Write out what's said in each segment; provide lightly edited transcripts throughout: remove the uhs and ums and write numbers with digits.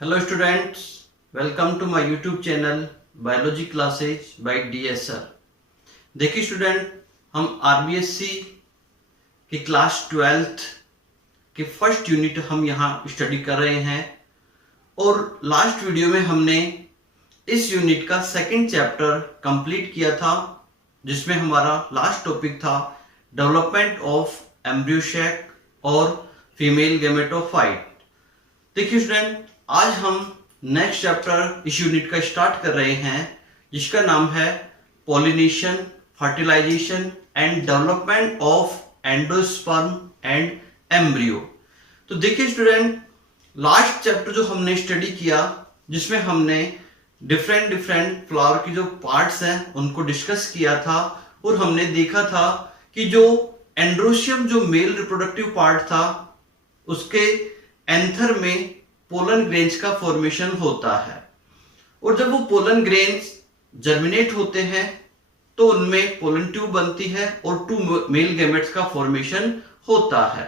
Hello students, welcome to my YouTube channel biology classes by DSR। देखिए student, हम RBSc की class 12th के first unit हम यहाँ स्टडी कर रहे हैं और लास्ट वीडियो में हमने इस यूनिट का सेकंड चैप्टर कंप्लीट किया था, जिसमें हमारा लास्ट टॉपिक था डेवलपमेंट ऑफ एम्ब्रियो सैक और फीमेल गैमेटोफाइट। देखिए स्टूडेंट, आज हम नेक्स्ट चैप्टर इस यूनिट का स्टार्ट कर रहे हैं, जिसका नाम है pollination, fertilization and development of endosperm and embryo. तो देखिए स्टूडेंट, लास्ट चैप्टर जो हमने स्टडी किया, जिसमें हमने डिफरेंट फ्लावर की जो पार्ट्स हैं उनको डिस्कस किया था और हमने देखा था कि जो एंड्रोशियम जो मेल रिप्रोडक्टिव पार्ट था, उसके एंथर में पोलन ग्रेन्स का फॉर्मेशन होता है और जब वो पोलन ग्रेन्स जर्मिनेट होते हैं तो उनमें पोलन ट्यूब बनती है और 2 मेल गैमेट्स का फॉर्मेशन होता है।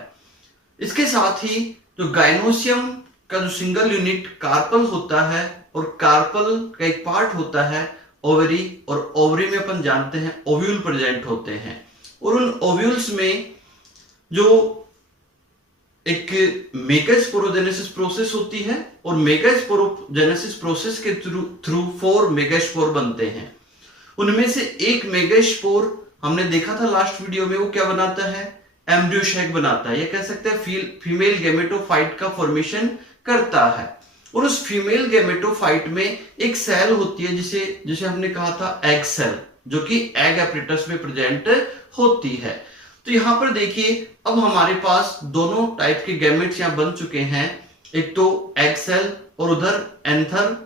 इसके साथ ही जो गाइनोसियम का जो सिंगल यूनिट कार्पल होता है और कार्पल का एक पार्ट होता है ओवरी, और ओवरी में अपन जानते हैं ओव्यूल प्रेजेंट होते हैं और उन ओव्यूल्स में जो एक मेगास्पोरोजेनेसिस प्रोसेस होती है और मेगास्पोरोजेनेसिस प्रोसेस के थ्रू 4 मेगास्पोर बनते हैं। उनमें से एक मेगास्पोर हमने देखा था लास्ट वीडियो में, वो क्या बनाता है? एम्ब्रियो सैक बनाता है, या कह सकते हैं फीमेल गैमेटोफाइट का फॉर्मेशन करता है। और उस फीमेल गैमेटोफाइट में एक सेल होती है जिसे हमने कहा था एग सेल, जो कि एग एपरेटस में प्रेजेंट होती है। तो यहां पर देखिए, अब हमारे पास दोनों टाइप के गैमेट्स यहां बन चुके हैं, एक तो एग सेल और उधर एंथर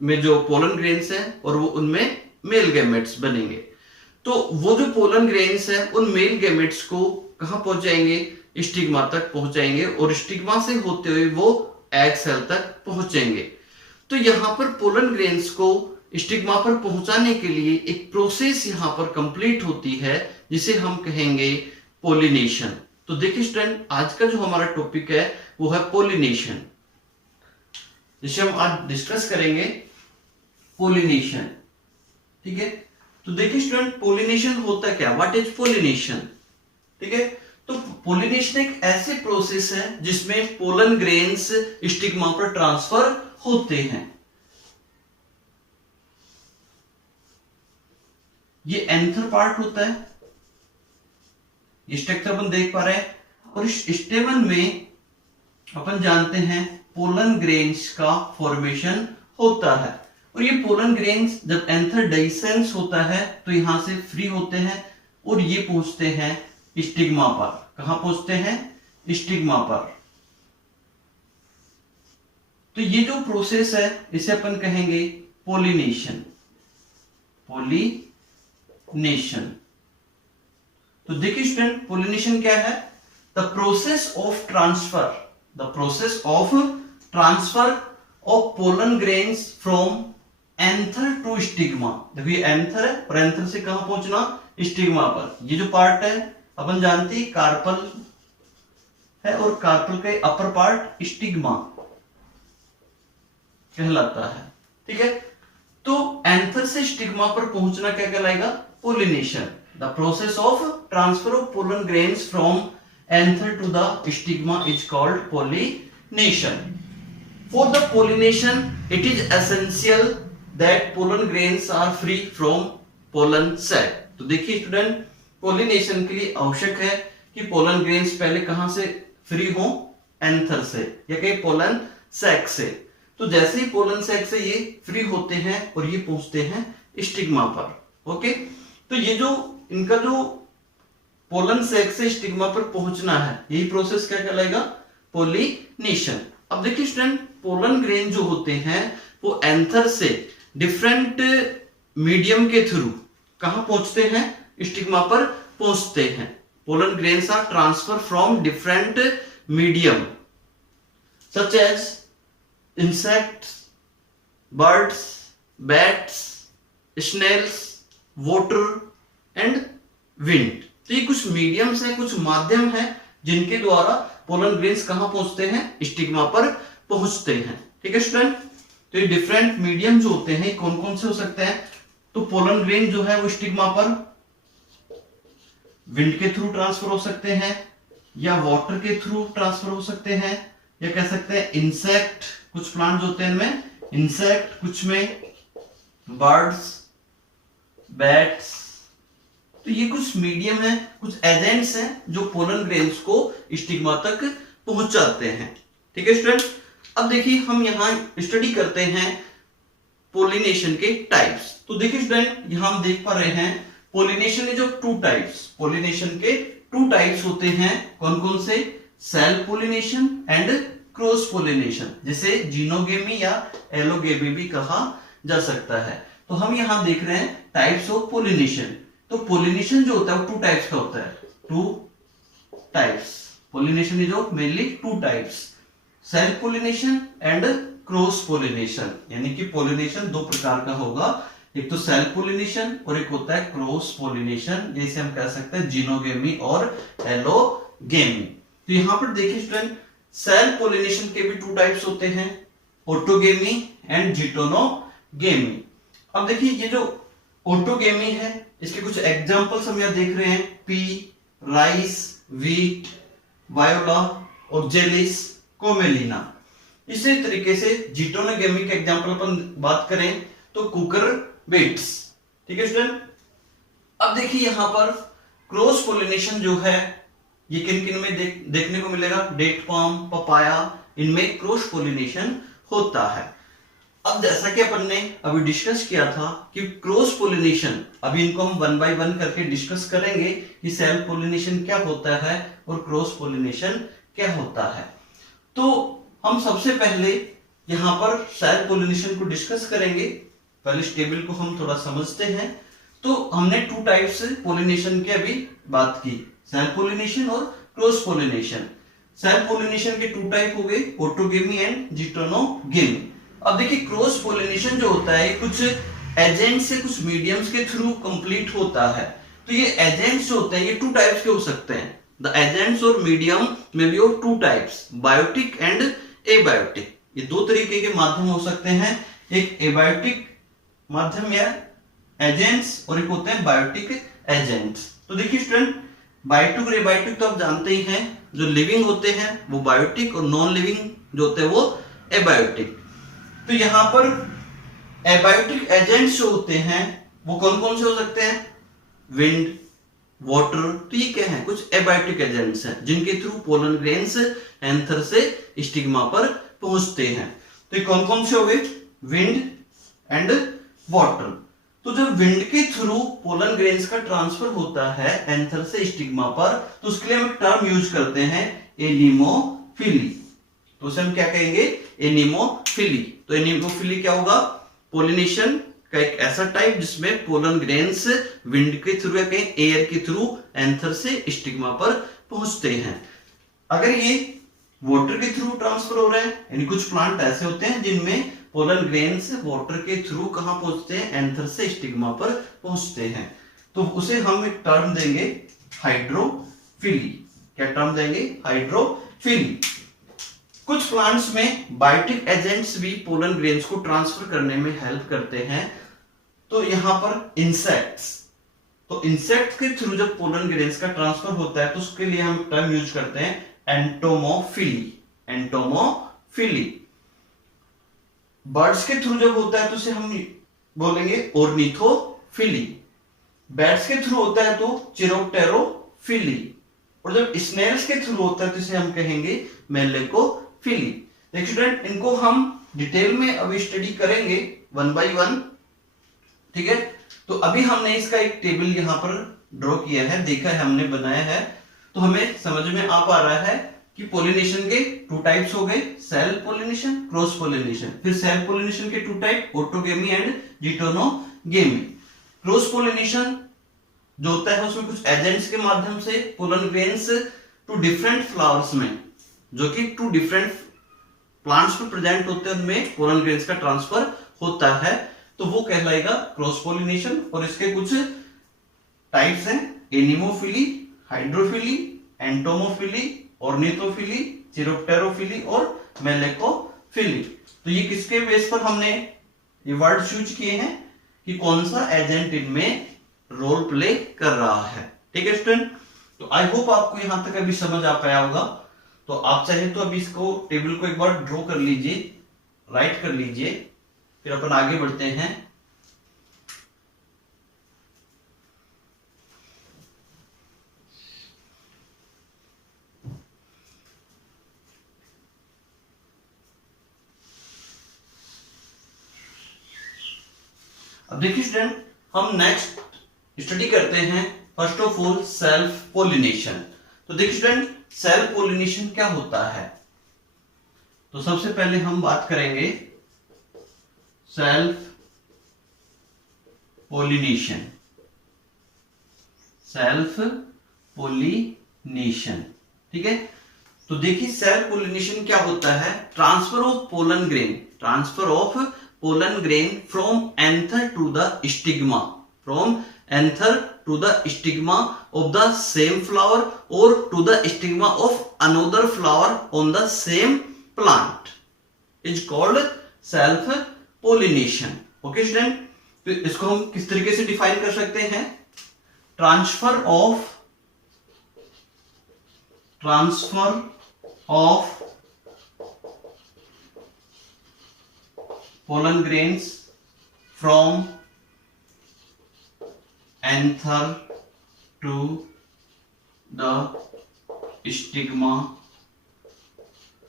में जो पोलन ग्रेन्स हैं और वो उनमें मेल गैमेट्स बनेंगे। तो वो जो पोलन ग्रेन्स हैं उन मेल गैमेट्स को कहां पहुंचाएंगे? स्टिग्मा तक पहुंचाएंगे और स्टिग्मा से होते हुए वो एग सेल तक पहुंचेंगे। तो यहां पर पोलन ग्रेन्स को स्टिग्मा पर पहुंचाने के लिए एक प्रोसेस यहां पर कंप्लीट होती है, जिसे हम कहेंगे पोलिनेशन। तो देखिए स्टूडेंट, आज का जो हमारा टॉपिक है वो है पोलिनेशन, जिसे हम आज डिस्कस करेंगे पोलिनेशन। ठीक है, तो देखिए स्टूडेंट, पोलिनेशन होता क्या? What is pollination? ठीक है, तो पोलिनेशन एक ऐसे प्रोसेस है जिसमें पोलन ग्रेन्स स्टिग्मा पर ट्रांसफर होते हैं। ये एंथर पार्ट होता है, ये स्ट्रक्चर अपन देख पा रहे हैं, और इस स्टेमन में अपन जानते हैं पोलन ग्रेन्स का फॉर्मेशन होता है। और ये पोलन ग्रेन्स जब एंथर डाइसेंस होता है तो यहां से फ्री होते हैं और ये पहुंचते हैं स्टिग्मा पर। कहां पहुंचते हैं? स्टिग्मा पर। तो ये जो प्रोसेस है इसे अपन कहेंगे पोलिनेशन। पोलिनेशन। तो देखिए स्टूडेंट, पोलिनेशन क्या है? The process of transfer of pollen grains from anther to stigma. देखिए एंथर है और एंथर से कहां पहुंचना? स्टिग्मा पर। ये जो पार्ट है अपन जानते हैं कार्पल है और कार्पल का अपर पार्ट स्टिग्मा कहलाता है। ठीक है, तो एंथर से स्टिग्मा पर पहुंचना क्या कहलाएगा? Pollination. The process of transfer of pollen grains from anther to the stigma is called pollination. For the pollination, it is essential that pollen grains are free from pollen sac. तो देखिए student, pollination के लिए आवश्यक है कि pollen grains पहले कहां से फ्री हो? एंथर से या कहीं पोलन सैक से। तो जैसे ही पोलन सैक से ये फ्री होते हैं और ये पहुंचते हैं स्टिग्मा पर। ओके, तो ये जो इनका जो पोलन सैक से स्टिग्मा पर पहुंचना है, यही प्रोसेस क्या कहलाएगा? पोलिनेशन। अब देखिए स्टूडेंट, पोलन ग्रेन जो होते हैं वो एंथर से डिफरेंट मीडियम के थ्रू कहां पहुंचते हैं? स्टिग्मा पर पहुंचते हैं। Pollen grains are transfer from different medium such as insects, birds, bats, snails, water and wind. तो ये कुछ मीडियम्स हैं, कुछ माध्यम हैं जिनके द्वारा पोलन ग्रेन्स कहां पहुंचते हैं? स्टिग्मा पर पहुंचते हैं। ठीक है स्टूडेंट, तो ये डिफरेंट मीडियम जो होते हैं कौन कौन से हो सकते हैं, तो पोलन ग्रेन जो है वो स्टिग्मा पर विंड के थ्रू ट्रांसफर हो सकते हैं, या वाटर के थ्रू ट्रांसफर हो सकते हैं, या कह सकते हैं इंसेक्ट, कुछ प्लांट होते हैं इनमें इंसेक्ट, कुछ में बर्ड्स, बैट्स। तो ये कुछ मीडियम है, कुछ एजेंट्स हैं जो पोलन ग्रेन्स को स्टिग्मा तक पहुंचाते हैं। ठीक है स्टूडेंट, अब देखिए हम यहां स्टडी करते हैं पोलिनेशन के टाइप्स। तो देखिए स्टूडेंट, यहां हम देख पा रहे हैं पोलिनेशन के जो टू टाइप्स, पोलिनेशन के टू टाइप्स होते हैं, कौन कौन से, self pollination and cross pollination, जिसे जीनोगेमी या एलोगेमी भी कहा जा सकता है। तो हम यहां देख रहे हैं टाइप्स ऑफ पोलिनेशन। तो पोलिनेशन जो होता है वो टू टाइप्स का होता है, two types. Pollination is of mainly two types, self pollination and cross pollination, यानी कि पोलिनेशन दो प्रकार का होगा, एक तो सेल्फ पोलिनेशन और एक होता है क्रॉस पोलिनेशन, जैसे हम कह सकते हैं जीनोगेमी और एलोगेमी। तो यहां पर देखिए स्टूडेंट, सेल्फ पोलिनेशन के भी टू टाइप्स होते हैं, ऑटोगेमी एंड जिटोनोगेमी। अब देखिए ये जो ऑटोगेमी है इसके कुछ एग्जांपल्स हम यहां देख रहे हैं, पी, राइस, व्हीट, वायोला और जेलिस, कोमेलिना। इसी तरीके से जिटोनोगेमी के एग्जांपल अपन बात करें तो कुकर बीट्स। ठीक है स्टूडेंट, अब देखिए यहां पर क्रॉस पोलिनेशन जो है ये किन किन में देखने को मिलेगा, डेट पाम, पपाया, इनमें क्रॉस पोलिनेशन होता है। अब जैसा कि अपन ने अभी डिस्कस किया था कि क्रॉस पोलिनेशन, अभी इनको हम वन बाय वन करके डिस्कस करेंगे कि सेल्फ पोलिनेशन क्या होता है और क्रॉस पोलिनेशन क्या होता है। तो हम सबसे पहले यहां पर सेल्फ पोलिनेशन को डिस्कस करेंगे। पहले इस टेबल को हम थोड़ा समझते हैं। तो हमने टू टाइप्स पोलिनेशन की अभी बात की, सेल्फ पोलिनेशन और क्रॉस पोलिनेशन। सेल्फ पोलिनेशन के टू टाइप हो गए, ऑटोगेमी एंड जिटोनोगेमी। अब देखिए क्रॉस पोलिनेशन जो होता है कुछ एजेंट से कुछ मीडियम्स के थ्रू कंप्लीट होता है। तो ये एजेंट्स जो होते हैं ये टू टाइप्स के हो सकते हैं, द एजेंट्स और मीडियम में भी of two types, biotic and abiotic. ये दो तरीके के माध्यम हो सकते हैं, एक एबायोटिक माध्यम या एजेंट्स और एक होते हैं बायोटिक एजेंट्स। तो देखिए स्टूडेंट, बायोटिक और एबायोटिक तो आप जानते ही हैं, जो लिविंग होते हैं वो बायोटिक और नॉन लिविंग जो होते हैं वो एबायोटिक। तो यहां पर एबायोटिक एजेंट्स जो होते हैं वो कौन कौन से हो सकते हैं, विंड, वाटर। तो ये क्या है, कुछ एबायोटिक एजेंट्स हैं जिनके थ्रू पोलन ग्रेन्स एंथर से स्टिग्मा पर पहुंचते हैं। तो ये कौन कौन से हो गए, विंड एंड वाटर। तो जब विंड के थ्रू पोलन ग्रेन्स का ट्रांसफर होता है एंथर से स्टिग्मा पर, तो उसके लिए हम टर्म यूज करते हैं एनिमोफिली। तो उसे हम क्या कहेंगे, एनिमोफिली। तो एनिमोफिली क्या होगा, पोलिनेशन का एक ऐसा टाइप जिसमें पोलन ग्रेन्स विंड के थ्रू या कहीं एयर के थ्रू एंथर से स्टिग्मा पर पहुंचते हैं। अगर ये वाटर के थ्रू ट्रांसफर हो रहे हैं, यानी कुछ प्लांट ऐसे होते हैं जिनमें पोलन ग्रेन्स वाटर के थ्रू कहां पहुंचते हैं, एंथर से स्टिग्मा पर पहुंचते हैं, तो उसे हम एक टर्म देंगे हाइड्रोफिली। क्या टर्म देंगे, हाइड्रोफिली। कुछ प्लांट्स में बायोटिक एजेंट्स भी पोलन ग्रेन्स को ट्रांसफर करने में हेल्प करते हैं। तो यहां पर इंसेक्ट्स, तो इंसेक्ट्स के थ्रू जब पोलन ग्रेन्स का ट्रांसफर होता है तो उसके लिए हम टर्म यूज करते हैं एंटोमोफिली। एंटोमोफिली। बर्ड्स के थ्रू जब होता है तो उसे हम बोलेंगे ऑर्निथोफिली। बैट्स के थ्रू होता है तो चिरोप्टेरोफिली। और जब स्नेल्स के थ्रू होता है तो इसे हम कहेंगे मेलेकोफिली। देखिए स्टूडेंट, इनको हम डिटेल में अभी स्टडी करेंगे वन बाय वन। ठीक है, तो अभी हमने इसका एक टेबल यहां पर ड्रॉ किया है, देखा है हमने, बनाया है, तो हमें समझ में आ पा रहा है कि पोलिनेशन के टू टाइप्स हो गए, सेल्फ पोलिनेशन, क्रॉस पोलिनेशन। फिर सेल्फ पोलिनेशन के two type, autogamy and geitonogamy. Cross pollination जो होता है उसमें कुछ एजेंट्स के माध्यम से pollen grains to different flowers में, जो कि टू डिफरेंट प्लांट्स में प्रेजेंट होते हैं, उनमें पोलन ग्रेन्स का ट्रांसफर होता है, तो वो कहलाएगा क्रॉस पोलिनेशन। और इसके कुछ टाइप्स हैं, एनिमोफिली, हाइड्रोफिली, एंटोमोफिली, ऑर्निथोफिली, चिरोप्टेरोफिली और मेलेकोफिली। क्लोरोफिल। तो ये किसके बेस पर हमने ये वर्ड यूज किए हैं कि कौन सा एजेंट इनमें रोल प्ले कर रहा है। ठीक है स्टूडेंट, तो आई होप आपको यहां तक अभी समझ आ पाया होगा। तो आप चाहे तो अभी इसको टेबल को एक बार ड्रॉ कर लीजिए, राइट कर लीजिए, फिर अपन आगे बढ़ते हैं। अब देखिए स्टूडेंट, हम नेक्स्ट स्टडी करते हैं first of all self pollination. तो देखिए स्टूडेंट, सेल्फ पोलिनेशन क्या होता है? तो सबसे पहले हम बात करेंगे सेल्फ पोलिनेशन। सेल्फ पोलिनेशन, ठीक है। तो देखिए सेल्फ पोलिनेशन क्या होता है? Transfer of pollen grain, transfer of pollen grain from anther to the stigma, from anther to the stigma of the same flower और to the stigma of another flower on the same plant is called self pollination. Okay student, तो इसको हम किस तरीके से define कर सकते हैं? Transfer of pollen grains from anther to the stigma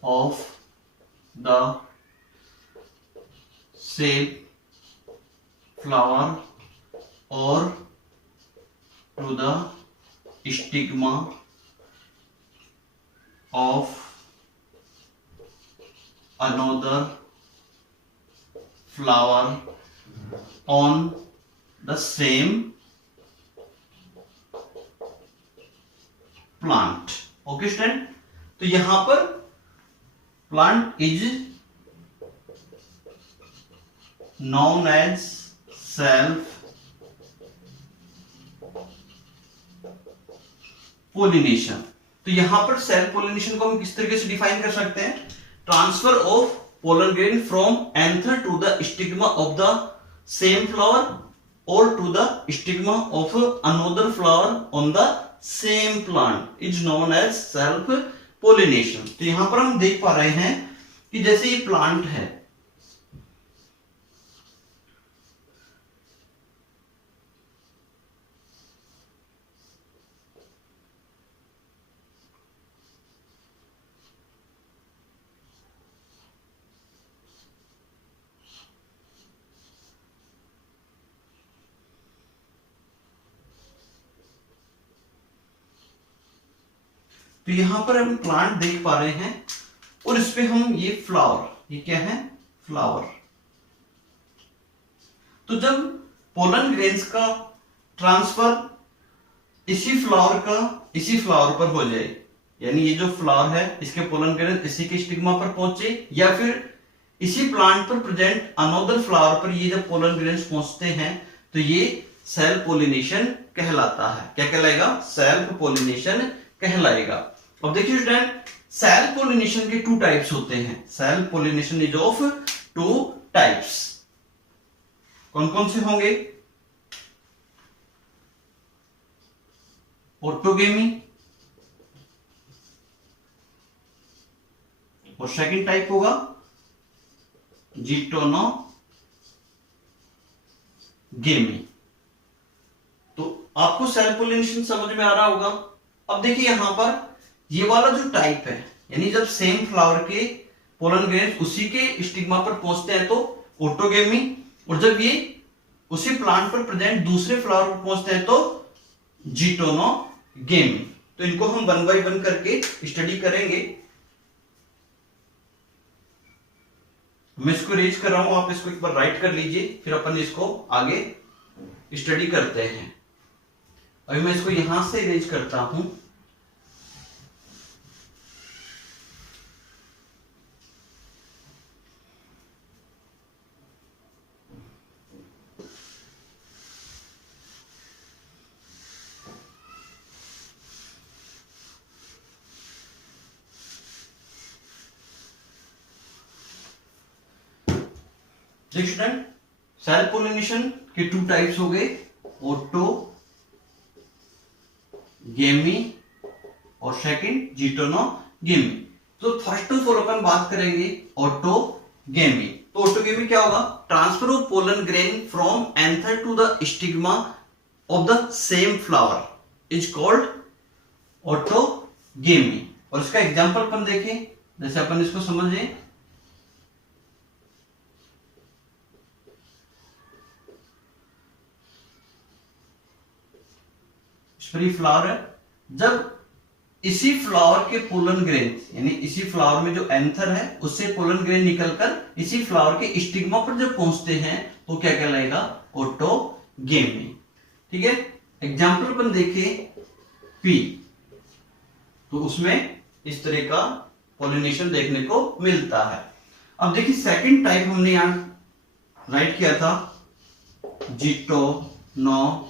of the same flower or to the stigma of another flower on the same plant। Okay student, तो यहां पर plant is known as self pollination. तो यहां पर self pollination को हम किस तरीके से डिफाइन कर सकते हैं? Transfer of pollen grain from anther to the stigma of the same flower or to the stigma of another flower on the same plant is known as self pollination। तो यहां पर हम देख पा रहे हैं कि जैसे ये प्लांट है, तो यहां पर हम प्लांट देख पा रहे हैं और इस पे हम ये फ्लावर, ये क्या है? फ्लावर। तो जब पोलन ग्रेन्स का ट्रांसफर इसी फ्लावर पर हो जाए, यानी ये जो फ्लावर है इसके पोलन ग्रेन इसी के स्टिग्मा पर पहुंचे, या फिर इसी प्लांट पर प्रेजेंट अनदर फ्लावर पर ये जब पोलन ग्रेन्स पहुंचते हैं, तो ये सेल्फ पोलिनेशन कहलाता है। क्या कहलाएगा? सेल्फ पोलिनेशन कहलाएगा। अब देखिए स्टूडेंट, सेल्फ पोलिनेशन के टू टाइप्स होते हैं। Self pollination is of two types. कौन कौन से होंगे? ऑटोगेमी और सेकंड टाइप होगा जिटोनोगेमी। तो आपको सेल्फ पोलिनेशन समझ में आ रहा होगा। अब देखिए यहां पर ये वाला जो टाइप है, यानी जब सेम फ्लावर के पोलन ग्रेन उसी के स्टिग्मा पर पहुंचते हैं तो ऑटोगेमी, और जब ये उसी प्लांट पर प्रेजेंट दूसरे फ्लावर पर पहुंचते हैं तो जिटोनोगेमी। तो इनको हम वन बाय वन करके स्टडी करेंगे। मैं इसको रेज कर रहा हूं, आप इसको एक बार राइट कर लीजिए, फिर अपन इसको आगे स्टडी करते हैं। अभी मैं इसको यहां से रेज करता हूं। देखिए स्टूडेंट, सेल्फ पोलिनेशन के 2 टाइप्स हो गए, ऑटोगेमी और सेकंड जिटोनोगेमी। तो फर्स्ट ऑफ ऑल अपन बात करेंगे ऑटोगेमी। तो ऑटोगेमी क्या होगा? Transfer of pollen grain from anther to the stigma of the same flower is called autogamy. और इसका एग्जांपल अपन देखें, जैसे अपन इसको समझें, स्प्री फ्लावर है, जब इसी फ्लावर के पोलन ग्रेन, यानी इसी फ्लावर में जो एंथर है उससे पोलन ग्रेन निकलकर इसी फ्लावर के स्टिग्मा पर जब पहुंचते हैं तो क्या कहलाएगा? ऑटोगेमी। ठीक है, एग्जाम्पल अपन देखें पी, तो उसमें इस तरह का पोलिनेशन देखने को मिलता है। अब देखिए सेकंड टाइप हमने यहां राइट किया था, जिटोनोगेमी।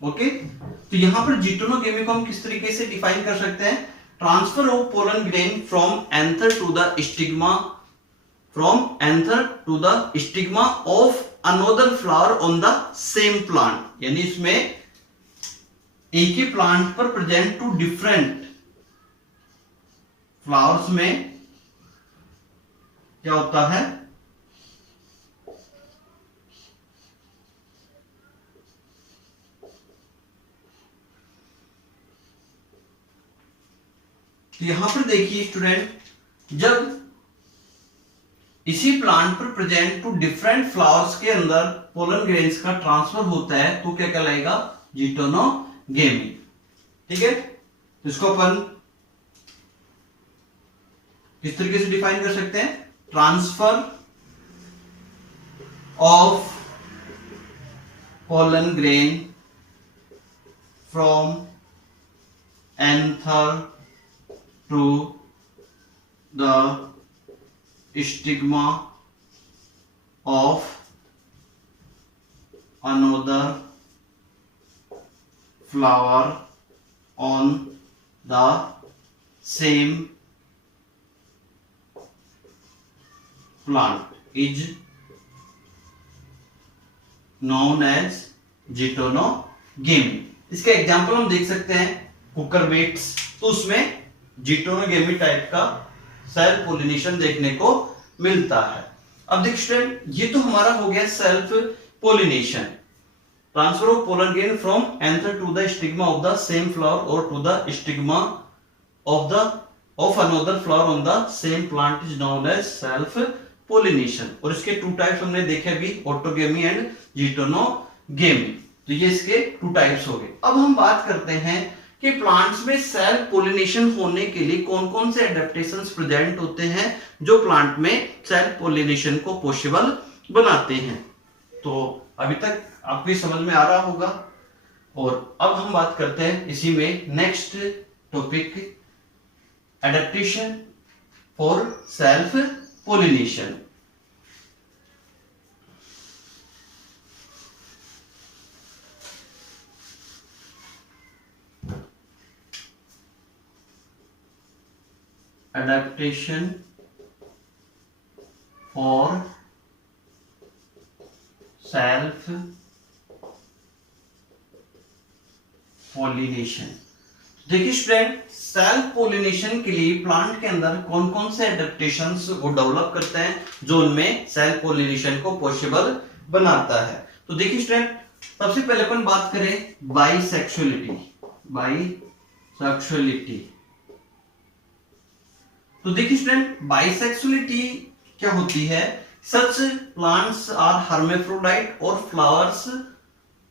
ओके, तो यहां पर जिटोनोगेमी को हम किस तरीके से डिफाइन कर सकते हैं? Transfer of pollen grain from anther to the stigma of another flower on the same plant. यानी इसमें एक ही प्लांट पर प्रेजेंट टू डिफरेंट फ्लावर्स में क्या होता है? तो यहां पर देखिए स्टूडेंट, जब इसी प्लांट पर प्रेजेंट टू डिफरेंट फ्लावर्स के अंदर पोलन ग्रेन्स का ट्रांसफर होता है तो क्या कहलाएगा? जिटोनोगेमी। ठीक है, तो इसको अपन किस तरीके से डिफाइन कर सकते हैं? Transfer of pollen grain from anther to the stigma of another flower on the same plant is known as जिटोनोगेमी। इसका एग्जांपल हम देख सकते हैं कुकर बेट्स, तो उसमें जिटोनोगेमी टाइप का सेल्फ पोलिनेशन देखने को मिलता है। अब देखिए स्टूडेंट, ये तो हमारा हो गया self pollination, transfer of pollen grain from anther to the stigma of the same flower और to the stigma of another flower on the same plant is known as self pollination. और इसके 2 types हमने देखे अभी, autogamy and जिटोनोगेमी। तो ये इसके 2 types हो गए। अब हम बात करते हैं कि प्लांट्स में सेल्फ पोलिनेशन होने के लिए कौन कौन से एडेप्टेशंस प्रेजेंट होते हैं जो प्लांट में सेल्फ पोलिनेशन को पॉसिबल बनाते हैं। तो अभी तक आपको समझ में आ रहा होगा। और अब हम बात करते हैं इसी में next topic, adaptation for self pollination. adaptation for self pollination। देखिए स्टूडेंट, सेल्फ पोलिनेशन के लिए प्लांट के अंदर कौन कौन से एडेप्टेशंस वो डेवलप करते हैं जो उनमें सेल्फ पोलिनेशन को पॉसिबल बनाता है। तो देखिए स्टूडेंट, सबसे पहले अपन बात करें बाइसेक्सुअलिटी। तो देखिए स्टूडेंट, बाइसेक्सुअलिटी क्या होती है? सच प्लांट्स आर हर्मेफ्रोडाइट और फ्लावर्स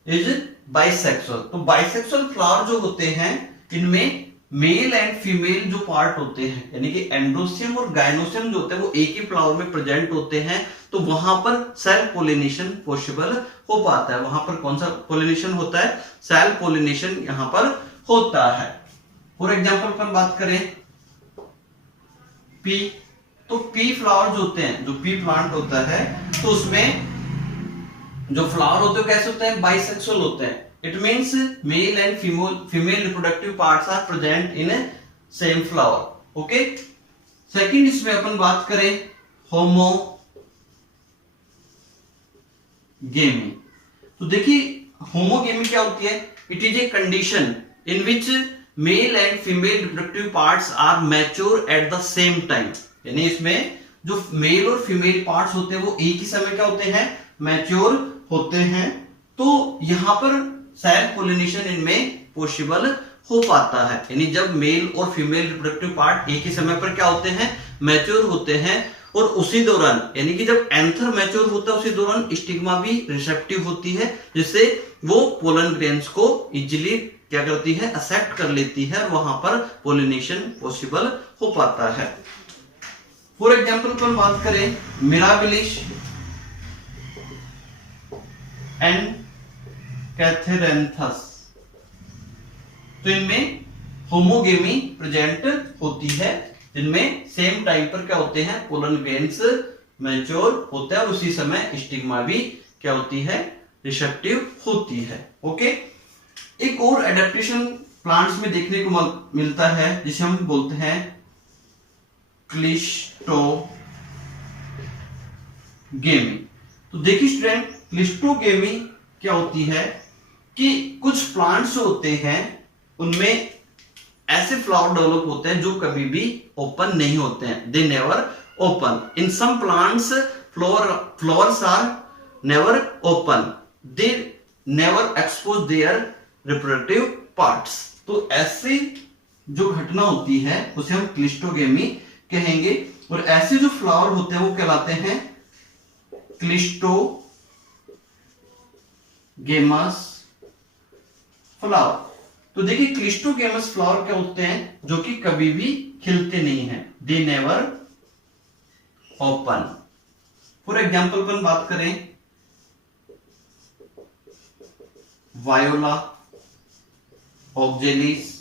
इज बाइसेक्सुअल। तो बाइसेक्सुअल फ्लावर जो होते हैं इनमें मेल एंड फीमेल जो पार्ट होते हैं, यानी कि एंड्रोसियम और गायनोसियम जो होते हैं वो एक ही फ्लावर में प्रेजेंट होते हैं, तो वहां पर सेल्फ पोलिनेशन पॉसिबल हो पाता है। वहां पर कौन सा पोलिनेशन होता है? सेल्फ पोलिनेशन यहां पर होता है। फॉर एग्जांपल अपन बात करें पी, तो पी फ्लावर जो होते हैं, जो पी प्लांट होता है, तो उसमें जो फ्लावर होते हैं कैसे होते हैं? बाइसेक्सुअल होते हैं। It means male and female reproductive parts are present in same flower. Okay, second इसमें अपन बात करें होमोगेमी। तो देखिए होमोगेमी क्या होती है? It is a condition in which male and female reproductive parts are mature at the same time. यानी इसमें जो मेल और फीमेल पार्ट्स होते हैं वो एक ही समय क्या होते हैं? मैच्योर होते हैं। तो यहां पर सेल्फ पोलिनेशन इनमें पॉसिबल हो पाता है। यानी जब मेल और फीमेल रिप्रोडक्टिव पार्ट एक ही समय पर क्या होते हैं? मैच्योर होते हैं। और उसी दौरान यानी कि जब एंथर मैच्योर होता है उसी दौरान स्टिग्मा भी रिसेप्टिव होती है, जिससे वो पोलन ग्रेन्स को इजीली क्या करती है? एक्सेप्ट कर लेती है और वहां पर पोलिनेशन पॉसिबल हो पाता है। फॉर एग्जाम्पल पर बात करें मिराबिलिस एंड कैथेरेंथस, तो इनमें होमोगेमी प्रेजेंट होती है, जिनमें सेम टाइम पर क्या होते हैं? पोलन ग्रेन्स मैच्योर होते हैं और उसी समय स्टिग्मा भी क्या होती है? रिसेप्टिव होती है। ओके, एक और एडेप्टेशन प्लांट्स में देखने को मिलता है जिसे हम बोलते हैं क्लिस्टोगेमी। तो देखिए स्टूडेंट, क्लिस्टोगेमी क्या होती है कि कुछ प्लांट्स होते हैं उनमें ऐसे फ्लावर डेवलप होते हैं जो कभी भी ओपन नहीं होते हैं, they never open. In some plants flowers are never open, they never expose their reproductive parts. तो ऐसी जो घटना होती है उसे हम क्लिस्टोगेमी कहेंगे। और ऐसे जो फ्लावर होते हैं वो कहलाते हैं क्लिस्टोगेमस फ्लावर। तो देखिए क्लिस्टोगेमस फ्लावर क्या होते हैं? जो कि कभी भी खिलते नहीं हैं, they never open. For example पर बात करें वायोला ऑक्जेलिस,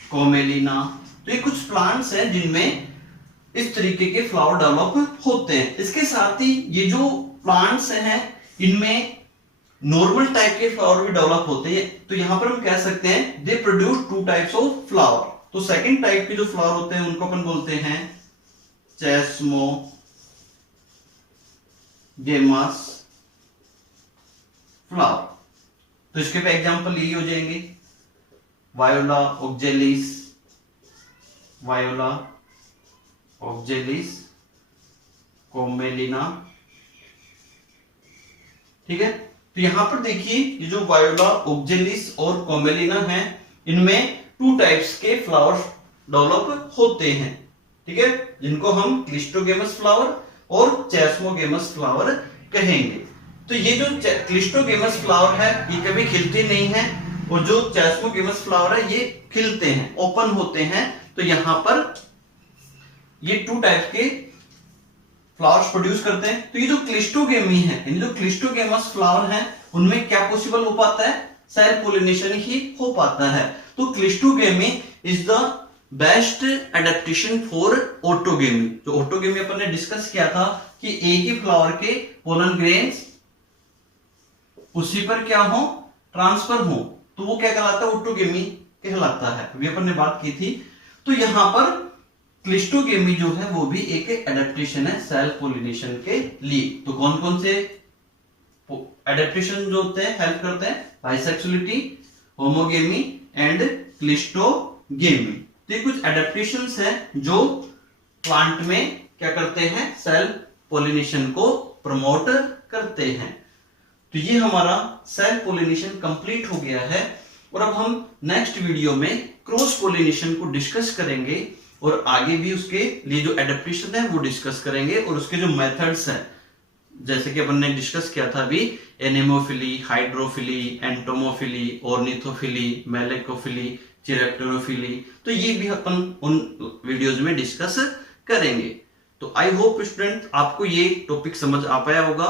कोमेलिना, तो ये कुछ प्लांट्स हैं जिनमें इस तरीके के फ्लावर डेवलप होते हैं। इसके साथ ही ये जो प्लांट्स हैं इनमें नॉर्मल टाइप के फ्लावर भी डेवलप होते हैं। तो यहां पर हम कह सकते हैं they produce two types of flower. तो सेकंड टाइप के जो फ्लावर होते हैं उनको अपन बोलते हैं चेस्मोगेमस फ्लावर। तो इसके पे एग्जांपल यही हो जाएंगे वायोला ऑक्जेलिस, कोमेलिना। ठीक है, तो यहां पर देखिए ये जो वायोला ऑक्जेलिस और कोमेलिना है इनमें टू टाइप्स के फ्लावर डेवलप होते हैं। ठीक है, जिनको हम क्लिस्टोगेमस फ्लावर और चेस्मोगेमस फ्लावर कहेंगे। तो ये जो क्लिस्टोगेमस फ्लावर है ये कभी खिलते नहीं है और जो चेस्मोगेमस फ्लावर है ये खिलते हैं, ओपन होते हैं। तो यहां पर ये टू टाइप के फ्लावर्स प्रोड्यूस करते हैं। तो ये जो क्लिस्टोगेमी है, यानी जो क्लिस्टोगेमस फ्लावर हैं उनमें क्या पॉसिबल हो पाता है? सेल्फ पोलिनेशन ही हो पाता है। तो cleistogamy is the best adaptation for autogamy. जो ऑटोगेमी अपन ने डिस्कस किया था कि एक ही फ्लावर के पोलन ग्रेन्स उसी पर क्या हो? ट्रांसफर हो, तो वो क्या कहलाता है? ऑटोगेमी कहलाता है। अभी अपन ने बात की थी। तो यहां पर क्लिस्टोगेमी जो है वो भी एक एडेप्टेशन है सेल्फ पोलिनेशन के लिए। तो कौन कौन से एडेप्टेशन जो होते हैं हेल्प करते हैं? Bisexuality, homogamy and cleistogamy. तो ये कुछ एडेप्टेशंस हैं जो प्लांट में क्या करते हैं? सेल्फ पोलिनेशन को प्रमोट करते हैं। तो ये हमारा सेल्फ पोलिनेशन कंप्लीट हो गया है और अब हम नेक्स्ट वीडियो में क्रॉस पोलिनेशन को डिस्कस करेंगे और आगे भी उसके लिए जो एडेप्टेशन है वो डिस्कस करेंगे और उसके जो मेथड्स हैं, जैसे कि अपन ने डिस्कस किया था अभी, एनेमोफिली, हाइड्रोफिली, एंटोमोफिली, ऑर्निथोफिली, मेलेकोफिली, चिरेप्टेरोफिली, तो ये भी अपन उन वीडियोज में डिस्कस करेंगे। तो आई होप स्टूडेंट आपको ये टॉपिक समझ आ पाया होगा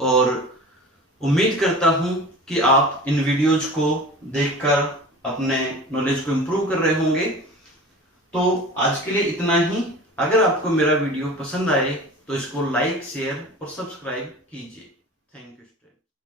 और उम्मीद करता हूं कि आप इन वीडियोज को देखकर अपने नॉलेज को इंप्रूव कर रहे होंगे। तो आज के लिए इतना ही। अगर आपको मेरा वीडियो पसंद आए तो इसको लाइक, शेयर और सब्सक्राइब कीजिए।